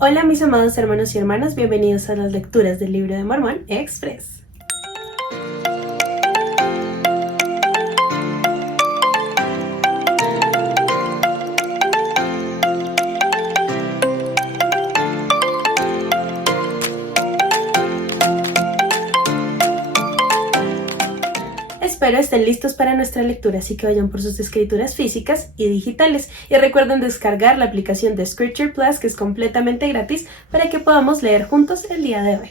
Hola mis amados hermanos y hermanas, bienvenidos a las lecturas del Libro de Mormón Express. Espero estén listos para nuestra lectura, así que vayan por sus escrituras físicas y digitales. Y recuerden descargar la aplicación de Scripture Plus, que es completamente gratis, para que podamos leer juntos el día de hoy.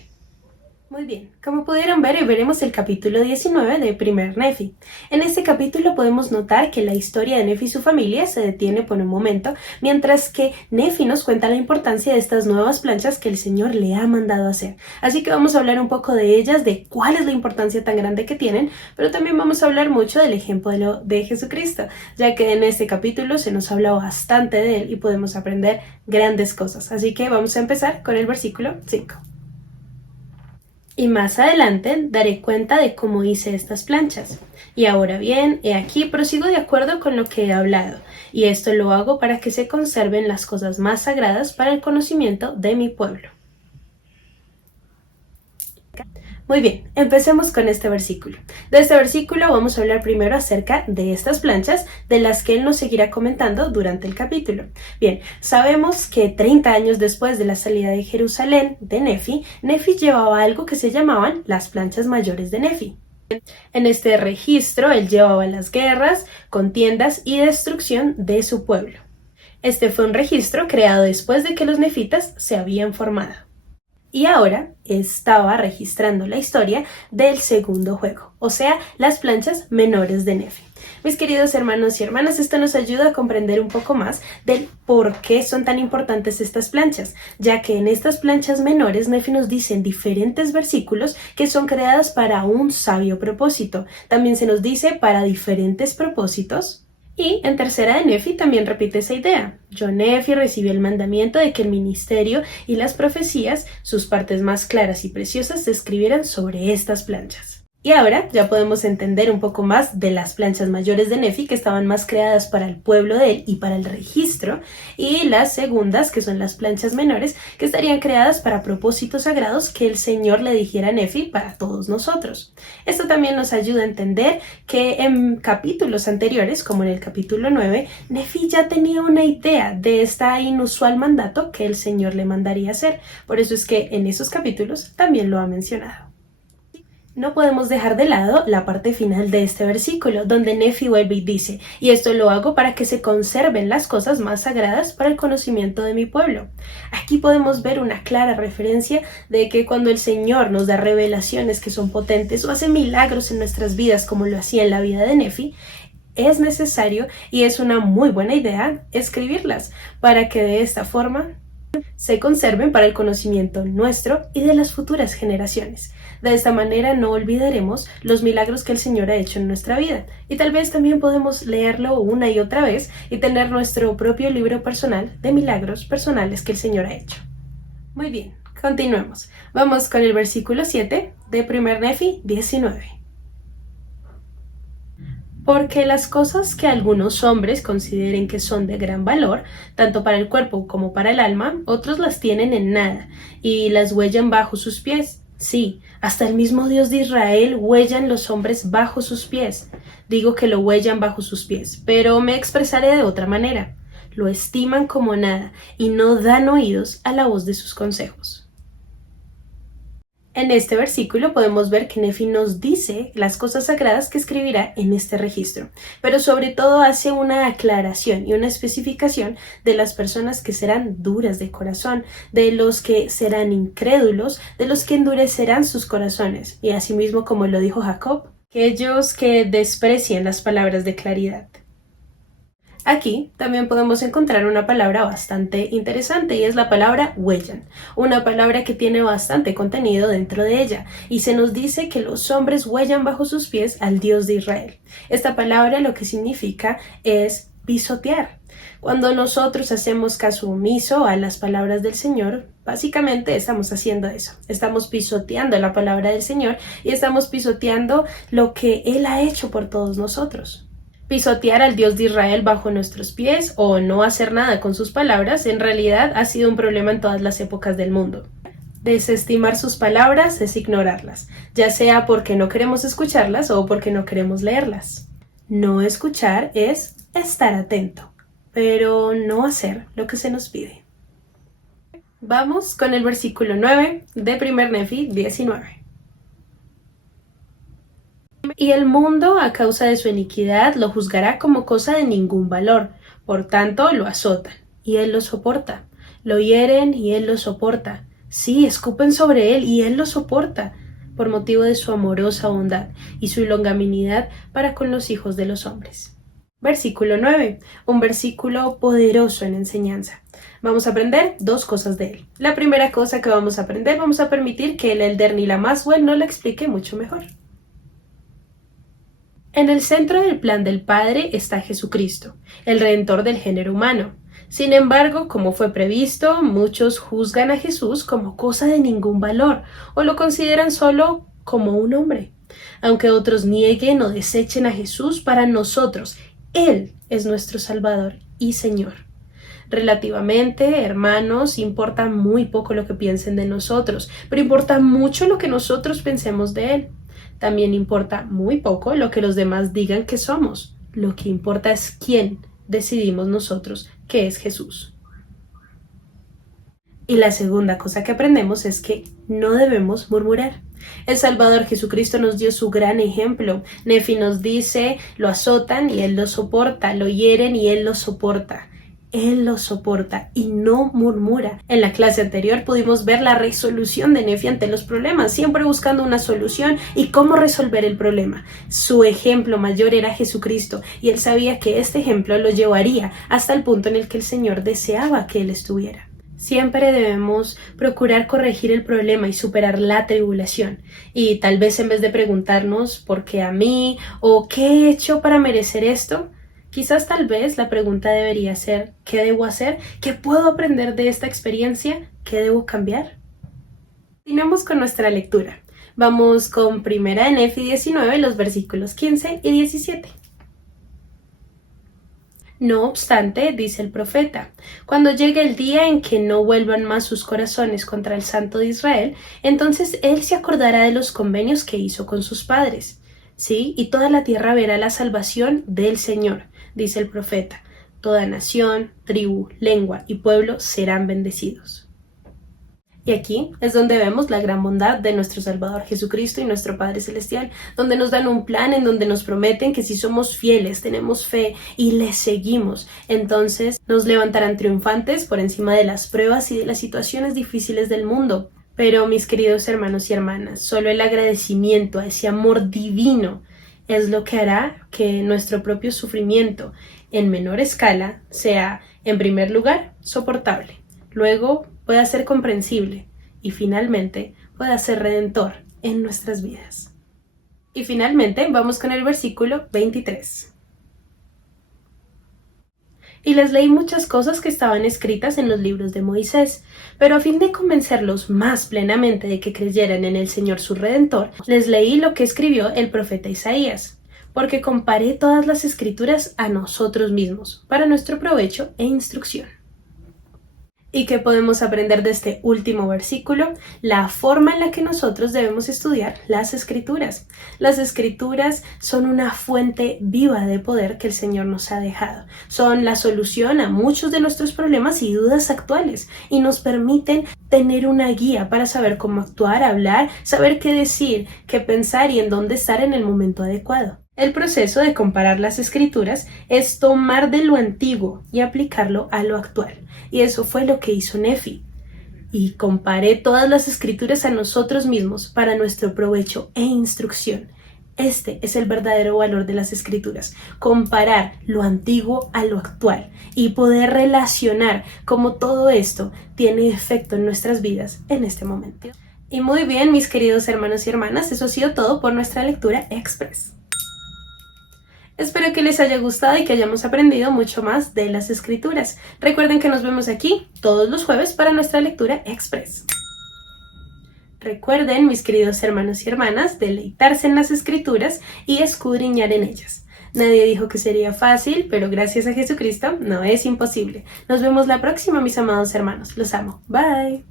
Muy bien, como pudieron ver, hoy veremos el capítulo 19 de Primer Nefi. En este capítulo podemos notar que la historia de Nefi y su familia se detiene por un momento, mientras que Nefi nos cuenta la importancia de estas nuevas planchas que el Señor le ha mandado hacer. Así que vamos a hablar un poco de ellas, de cuál es la importancia tan grande que tienen, pero también vamos a hablar mucho del ejemplo de Jesucristo, ya que en este capítulo se nos habla bastante de él y podemos aprender grandes cosas. Así que vamos a empezar con el versículo 5. Y más adelante daré cuenta de cómo hice estas planchas. Y ahora bien, he aquí prosigo de acuerdo con lo que he hablado, y esto lo hago para que se conserven las cosas más sagradas para el conocimiento de mi pueblo. Muy bien, empecemos con este versículo. De este versículo vamos a hablar primero acerca de estas planchas, de las que él nos seguirá comentando durante el capítulo. Bien, sabemos que 30 años después de la salida de Jerusalén de Nefi, Nefi llevaba algo que se llamaban las planchas mayores de Nefi. En este registro él llevaba las guerras, contiendas y destrucción de su pueblo. Este fue un registro creado después de que los nefitas se habían formado. Y ahora estaba registrando la historia del segundo juego, o sea, las planchas menores de Nefi. Mis queridos hermanos y hermanas, esto nos ayuda a comprender un poco más del por qué son tan importantes estas planchas, ya que en estas planchas menores Nefi nos dice en diferentes versículos que son creadas para un sabio propósito. También se nos dice para diferentes propósitos. Y en tercera de Nefi también repite esa idea. Yo, Nefi, recibí el mandamiento de que el ministerio y las profecías, sus partes más claras y preciosas, se escribieran sobre estas planchas. Y ahora ya podemos entender un poco más de las planchas mayores de Nefi, que estaban más creadas para el pueblo de él y para el registro, y las segundas, que son las planchas menores, que estarían creadas para propósitos sagrados que el Señor le dijera a Nefi para todos nosotros. Esto también nos ayuda a entender que en capítulos anteriores, como en el capítulo 9, Nefi ya tenía una idea de este inusual mandato que el Señor le mandaría hacer. Por eso es que en esos capítulos también lo ha mencionado. No podemos dejar de lado la parte final de este versículo, donde Nefi vuelve y dice, y esto lo hago para que se conserven las cosas más sagradas para el conocimiento de mi pueblo. Aquí podemos ver una clara referencia de que cuando el Señor nos da revelaciones que son potentes o hace milagros en nuestras vidas como lo hacía en la vida de Nefi, es necesario y es una muy buena idea escribirlas para que de esta forma se conserven para el conocimiento nuestro y de las futuras generaciones. De esta manera no olvidaremos los milagros que el Señor ha hecho en nuestra vida, y tal vez también podemos leerlo una y otra vez y tener nuestro propio libro personal de milagros personales que el Señor ha hecho. Muy bien, continuemos. Vamos con el versículo 7 de 1 Nefi 19. Porque las cosas que algunos hombres consideren que son de gran valor, tanto para el cuerpo como para el alma, otros las tienen en nada, y las huellan bajo sus pies. Sí, hasta el mismo Dios de Israel huellan los hombres bajo sus pies. Digo que lo huellan bajo sus pies, pero me expresaré de otra manera. Lo estiman como nada, y no dan oídos a la voz de sus consejos. En este versículo podemos ver que Nefi nos dice las cosas sagradas que escribirá en este registro, pero sobre todo hace una aclaración y una especificación de las personas que serán duras de corazón, de los que serán incrédulos, de los que endurecerán sus corazones, y asimismo, como lo dijo Jacob, aquellos que desprecian las palabras de claridad. Aquí también podemos encontrar una palabra bastante interesante y es la palabra huellan, una palabra que tiene bastante contenido dentro de ella y se nos dice que los hombres huellan bajo sus pies al Dios de Israel. Esta palabra lo que significa es pisotear. Cuando nosotros hacemos caso omiso a las palabras del Señor, básicamente estamos haciendo eso. Estamos pisoteando la palabra del Señor y estamos pisoteando lo que Él ha hecho por todos nosotros. Pisotear al Dios de Israel bajo nuestros pies o no hacer nada con sus palabras en realidad ha sido un problema en todas las épocas del mundo. Desestimar sus palabras es ignorarlas, ya sea porque no queremos escucharlas o porque no queremos leerlas. No escuchar es estar atento, pero no hacer lo que se nos pide. Vamos con el versículo 9 de 1 Nefi 19. Y el mundo, a causa de su iniquidad, lo juzgará como cosa de ningún valor. Por tanto, lo azotan, y él lo soporta. Lo hieren, y él lo soporta. Sí, escupen sobre él, y él lo soporta, por motivo de su amorosa bondad y su longanimidad para con los hijos de los hombres. Versículo 9, un versículo poderoso en enseñanza. Vamos a aprender dos cosas de él. La primera cosa que vamos a aprender, vamos a permitir que el elder Nila Maxwell nos la explique mucho mejor. En el centro del plan del Padre está Jesucristo, el Redentor del género humano. Sin embargo, como fue previsto, muchos juzgan a Jesús como cosa de ningún valor o lo consideran solo como un hombre. Aunque otros nieguen o desechen a Jesús, para nosotros, Él es nuestro Salvador y Señor. Relativamente, hermanos, importa muy poco lo que piensen de nosotros, pero importa mucho lo que nosotros pensemos de Él. También importa muy poco lo que los demás digan que somos. Lo que importa es quién decidimos nosotros que es Jesús. Y la segunda cosa que aprendemos es que no debemos murmurar. El Salvador Jesucristo nos dio su gran ejemplo. Nefi nos dice, lo azotan y Él lo soporta, lo hieren y Él lo soporta. Él lo soporta y no murmura. En la clase anterior pudimos ver la resolución de Nefi ante los problemas, siempre buscando una solución y cómo resolver el problema. Su ejemplo mayor era Jesucristo y él sabía que este ejemplo lo llevaría hasta el punto en el que el Señor deseaba que él estuviera. Siempre debemos procurar corregir el problema y superar la tribulación. Y tal vez en vez de preguntarnos ¿por qué a mí? O ¿qué he hecho para merecer esto? Quizás tal vez la pregunta debería ser ¿qué debo hacer? ¿Qué puedo aprender de esta experiencia? ¿Qué debo cambiar? Continuamos con nuestra lectura. Vamos con 1 Nefi 19, los versículos 15 y 17. No obstante, dice el profeta, cuando llegue el día en que no vuelvan más sus corazones contra el Santo de Israel, entonces él se acordará de los convenios que hizo con sus padres. Sí, y toda la tierra verá la salvación del Señor, dice el profeta. Toda nación, tribu, lengua y pueblo serán bendecidos. Y aquí es donde vemos la gran bondad de nuestro Salvador Jesucristo y nuestro Padre Celestial, donde nos dan un plan en donde nos prometen que si somos fieles, tenemos fe y les seguimos, entonces nos levantarán triunfantes por encima de las pruebas y de las situaciones difíciles del mundo. Pero, mis queridos hermanos y hermanas, solo el agradecimiento a ese amor divino es lo que hará que nuestro propio sufrimiento, en menor escala, sea, en primer lugar, soportable, luego pueda ser comprensible y finalmente pueda ser redentor en nuestras vidas. Y finalmente vamos con el versículo 23. Y les leí muchas cosas que estaban escritas en los libros de Moisés, pero a fin de convencerlos más plenamente de que creyeran en el Señor su Redentor, les leí lo que escribió el profeta Isaías, porque comparé todas las escrituras a nosotros mismos, para nuestro provecho e instrucción. ¿Y qué podemos aprender de este último versículo? La forma en la que nosotros debemos estudiar las Escrituras. Las Escrituras son una fuente viva de poder que el Señor nos ha dejado. Son la solución a muchos de nuestros problemas y dudas actuales y nos permiten tener una guía para saber cómo actuar, hablar, saber qué decir, qué pensar y en dónde estar en el momento adecuado. El proceso de comparar las escrituras es tomar de lo antiguo y aplicarlo a lo actual. Y eso fue lo que hizo Nefi. Y comparé todas las escrituras a nosotros mismos para nuestro provecho e instrucción. Este es el verdadero valor de las escrituras, comparar lo antiguo a lo actual y poder relacionar cómo todo esto tiene efecto en nuestras vidas en este momento. Y muy bien, mis queridos hermanos y hermanas, eso ha sido todo por nuestra lectura express. Espero que les haya gustado y que hayamos aprendido mucho más de las escrituras. Recuerden que nos vemos aquí todos los jueves para nuestra lectura express. Recuerden, mis queridos hermanos y hermanas, deleitarse en las escrituras y escudriñar en ellas. Nadie dijo que sería fácil, pero gracias a Jesucristo no es imposible. Nos vemos la próxima, mis amados hermanos. Los amo. Bye.